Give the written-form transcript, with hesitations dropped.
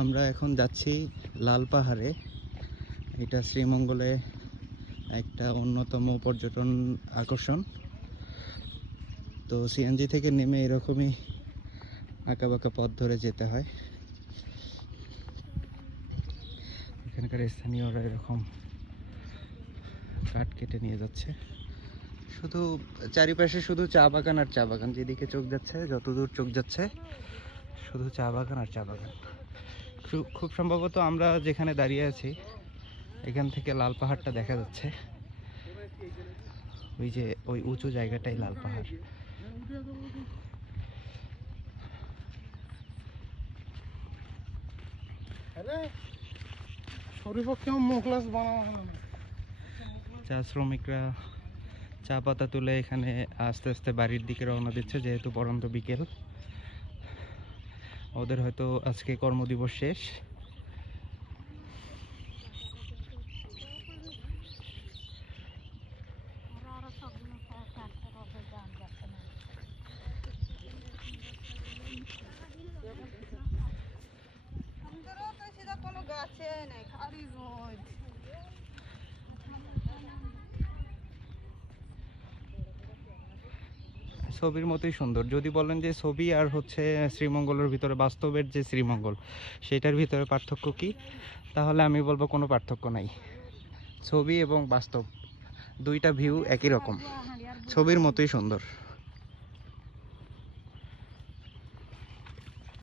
আমরা এখন যাচ্ছি লাল পাহাড়ে। এটা শ্রীমঙ্গলে একটা অন্যতম পর্যটন আকর্ষণ। তো সিএনজি থেকে নেমে এরকমই আঁকাবাঁকা পথ ধরে যেতে হয়। এখানকার স্থানীয়রা এরকম কাঠ কেটে নিয়ে যাচ্ছে। শুধু চারিপাশে শুধু চা বাগান আর চা বাগান, যেদিকে চোখ যাচ্ছে, যতদূর চোখ যাচ্ছে শুধু চা বাগান আর চা বাগান। খুব সম্ভবত আমরা যেখানে দাঁড়িয়ে আছি এখান থেকে লাল পাহাড়টা দেখা যাচ্ছে। ওই যে ওই উঁচু জায়গাটাই লাল পাহাড়। চা শ্রমিকরা চা পাতা তুলে এখানে আস্তে আস্তে বাড়ির দিকে রওনা দিচ্ছে, যেহেতু পরন্ত বিকেল। ওদের হয়তো আজকে কর্মদিবস শেষ। ছবির মতোই সুন্দর। যদি বলেন যে ছবি আর হচ্ছে শ্রীমঙ্গলের ভিতরে বাস্তবের যে শ্রীমঙ্গল, সেটার ভিতরে পার্থক্য কি, তাহলে আমি বলবো কোনো পার্থক্য নাই। ছবি এবং বাস্তব দুইটা ভিউ একই রকম, ছবির মতোই সুন্দর।